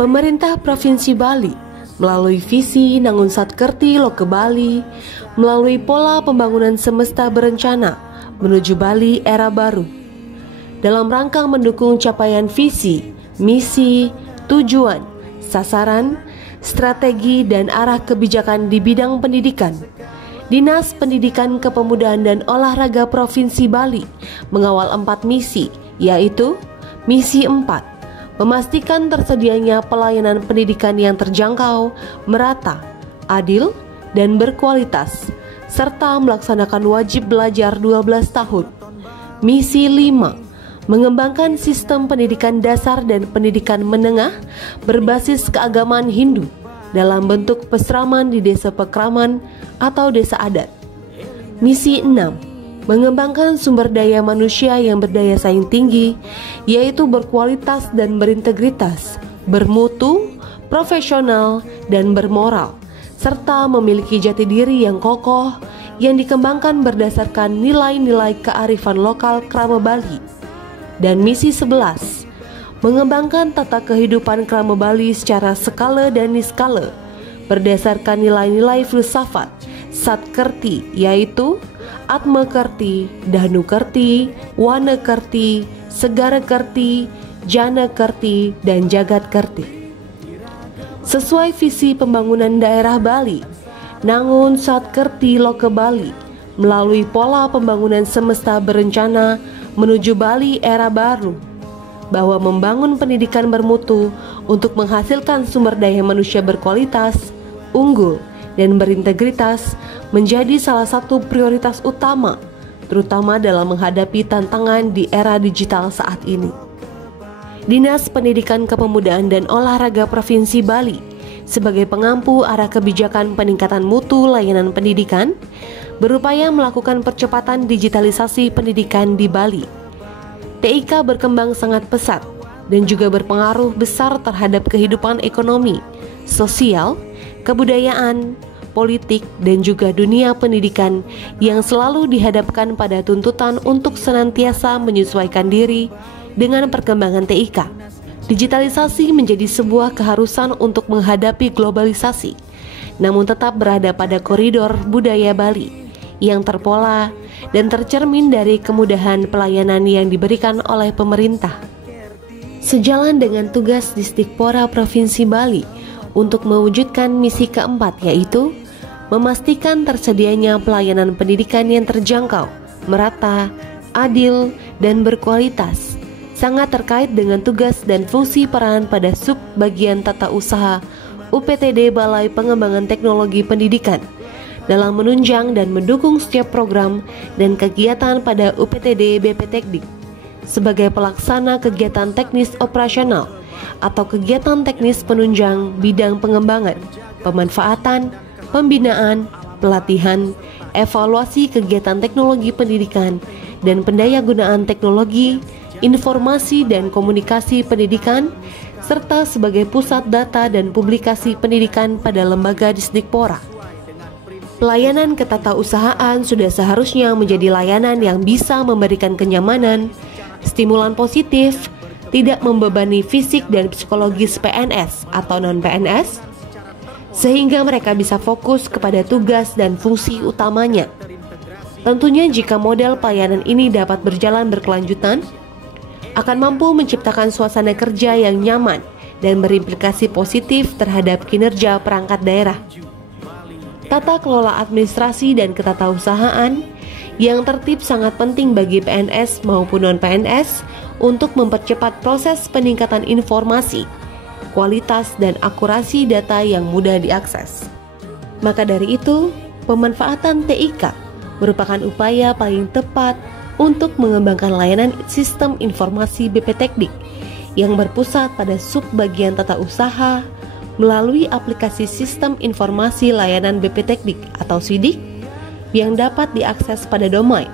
Pemerintah Provinsi Bali melalui visi Nangun Satkerti Loke Bali, melalui pola pembangunan semesta berencana menuju Bali era baru. Dalam rangka mendukung capaian visi, misi, tujuan, sasaran, strategi, dan arah kebijakan di bidang pendidikan, Dinas Pendidikan Kepemudaan dan Olahraga Provinsi Bali mengawal 4 misi, yaitu Misi 4, memastikan tersedianya pelayanan pendidikan yang terjangkau, merata, adil, dan berkualitas, serta melaksanakan wajib belajar 12 tahun. Misi 5, mengembangkan sistem pendidikan dasar dan pendidikan menengah berbasis keagamaan Hindu dalam bentuk pesraman di desa pekraman atau desa adat. Misi 6, mengembangkan sumber daya manusia yang berdaya saing tinggi, yaitu berkualitas dan berintegritas, bermutu, profesional, dan bermoral, serta memiliki jati diri yang kokoh yang dikembangkan berdasarkan nilai-nilai kearifan lokal Krama Bali. Dan misi 11, mengembangkan tata kehidupan Krama Bali secara skala dan niskala berdasarkan nilai-nilai filsafat Satkerti, yaitu Atma Kerti, Danu Kerti, Wana Kerti, Segara Kerti, Jana Kerti, dan Jagat Kerti. Sesuai visi pembangunan daerah Bali, Nangun Satkerti Loke Bali melalui pola pembangunan semesta berencana menuju Bali era baru, bahwa membangun pendidikan bermutu untuk menghasilkan sumber daya manusia berkualitas, unggul, dan berintegritas menjadi salah satu prioritas utama, terutama dalam menghadapi tantangan di era digital saat ini. Dinas Pendidikan Kepemudaan dan Olahraga Provinsi Bali sebagai pengampu arah kebijakan peningkatan mutu layanan pendidikan berupaya melakukan percepatan digitalisasi pendidikan di Bali. TIK berkembang sangat pesat dan juga berpengaruh besar terhadap kehidupan ekonomi, sosial, kebudayaan, politik, dan juga dunia pendidikan yang selalu dihadapkan pada tuntutan untuk senantiasa menyesuaikan diri dengan perkembangan TIK. Digitalisasi menjadi sebuah keharusan untuk menghadapi globalisasi, namun tetap berada pada koridor budaya Bali yang terpola dan tercermin dari kemudahan pelayanan yang diberikan oleh pemerintah. Sejalan dengan tugas Disdikpora Provinsi Bali untuk mewujudkan misi keempat, yaitu memastikan tersedianya pelayanan pendidikan yang terjangkau, merata, adil, dan berkualitas, sangat terkait dengan tugas dan fungsi peran pada sub-bagian tata usaha UPTD Balai Pengembangan Teknologi Pendidikan dalam menunjang dan mendukung setiap program dan kegiatan pada UPTD BPTekdik sebagai pelaksana kegiatan teknis operasional atau kegiatan teknis penunjang bidang pengembangan, pemanfaatan, pembinaan, pelatihan, evaluasi kegiatan teknologi pendidikan, dan pendayagunaan teknologi, informasi dan komunikasi pendidikan, serta sebagai pusat data dan publikasi pendidikan pada lembaga Disdikpora. Pelayanan ketatausahaan sudah seharusnya menjadi layanan yang bisa memberikan kenyamanan, stimulan positif, tidak membebani fisik dan psikologis PNS atau non-PNS, sehingga mereka bisa fokus kepada tugas dan fungsi utamanya. Tentunya jika model pelayanan ini dapat berjalan berkelanjutan, akan mampu menciptakan suasana kerja yang nyaman dan berimplikasi positif terhadap kinerja perangkat daerah. Tata kelola administrasi dan ketatausahaan yang tertib sangat penting bagi PNS maupun non-PNS untuk mempercepat proses peningkatan informasi, kualitas dan akurasi data yang mudah diakses. Maka dari itu, pemanfaatan TIK merupakan upaya paling tepat untuk mengembangkan layanan sistem informasi BPTekdik yang berpusat pada sub-bagian tata usaha melalui aplikasi Sistem Informasi Layanan BPTekdik atau SIDIK yang dapat diakses pada domain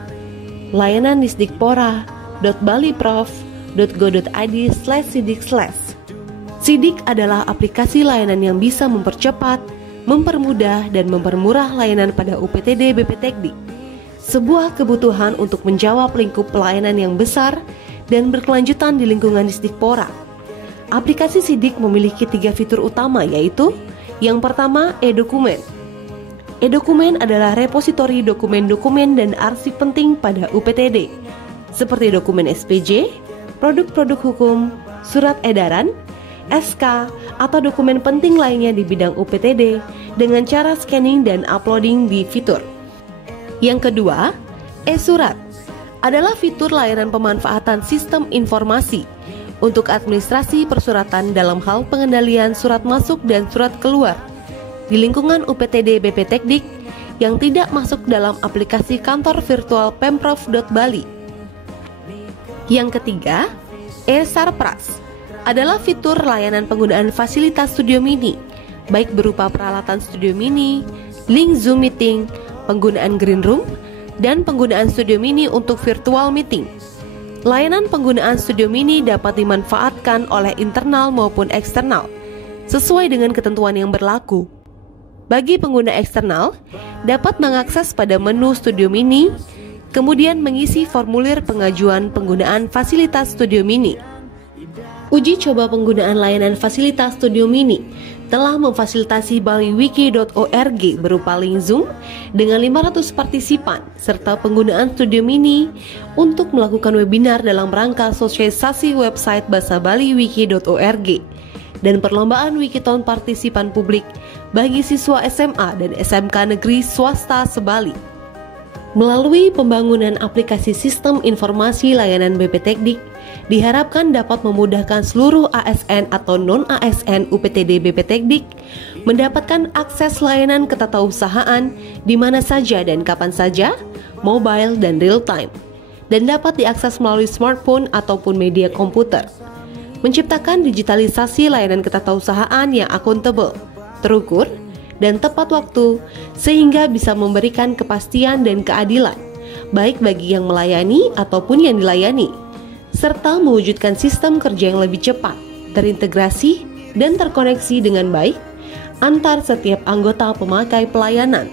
layanan.disdikpora.baliprof.go.id/sidik/. SIDIK adalah aplikasi layanan yang bisa mempercepat, mempermudah, dan mempermurah layanan pada UPTD BPTekdik. Sebuah kebutuhan untuk menjawab lingkup pelayanan yang besar dan berkelanjutan di lingkungan Disdikpora. Aplikasi Sidik memiliki 3 fitur utama, yaitu yang pertama, e-dokumen. E-dokumen adalah repositori dokumen-dokumen dan arsip penting pada UPTD, seperti dokumen SPJ, produk-produk hukum, surat edaran, SK, atau dokumen penting lainnya di bidang UPTD dengan cara scanning dan uploading di fitur. Yang kedua, e-surat adalah fitur layanan pemanfaatan sistem informasi untuk administrasi persuratan dalam hal pengendalian surat masuk dan surat keluar di lingkungan UPTD BP Tekdik yang tidak masuk dalam aplikasi kantor virtual Pemprov.Bali. Yang ketiga, e-Sarpras adalah fitur layanan penggunaan fasilitas Studio Mini, baik berupa peralatan Studio Mini, link Zoom Meeting, penggunaan Green Room, dan penggunaan Studio Mini untuk virtual meeting. Layanan penggunaan Studio Mini dapat dimanfaatkan oleh internal maupun eksternal, sesuai dengan ketentuan yang berlaku. Bagi pengguna eksternal, dapat mengakses pada menu Studio Mini, kemudian mengisi formulir pengajuan penggunaan fasilitas Studio Mini. Uji coba penggunaan layanan fasilitas Studio Mini telah memfasilitasi baliwiki.org berupa link Zoom dengan 500 partisipan serta penggunaan Studio Mini untuk melakukan webinar dalam rangka sosialisasi website bahasa baliwiki.org dan perlombaan Wikiton partisipan publik bagi siswa SMA dan SMK negeri swasta se-Bali. Melalui pembangunan aplikasi sistem informasi layanan BP Tekdik, diharapkan dapat memudahkan seluruh ASN atau non-ASN UPTD BP Tekdik mendapatkan akses layanan ketatausahaan di mana saja dan kapan saja, mobile dan real time, dan dapat diakses melalui smartphone ataupun media komputer. Menciptakan digitalisasi layanan ketatausahaan yang akuntabel, terukur, dan tepat waktu sehingga bisa memberikan kepastian dan keadilan baik bagi yang melayani ataupun yang dilayani, serta mewujudkan sistem kerja yang lebih cepat, terintegrasi, dan terkoneksi dengan baik antar setiap anggota pemakai pelayanan.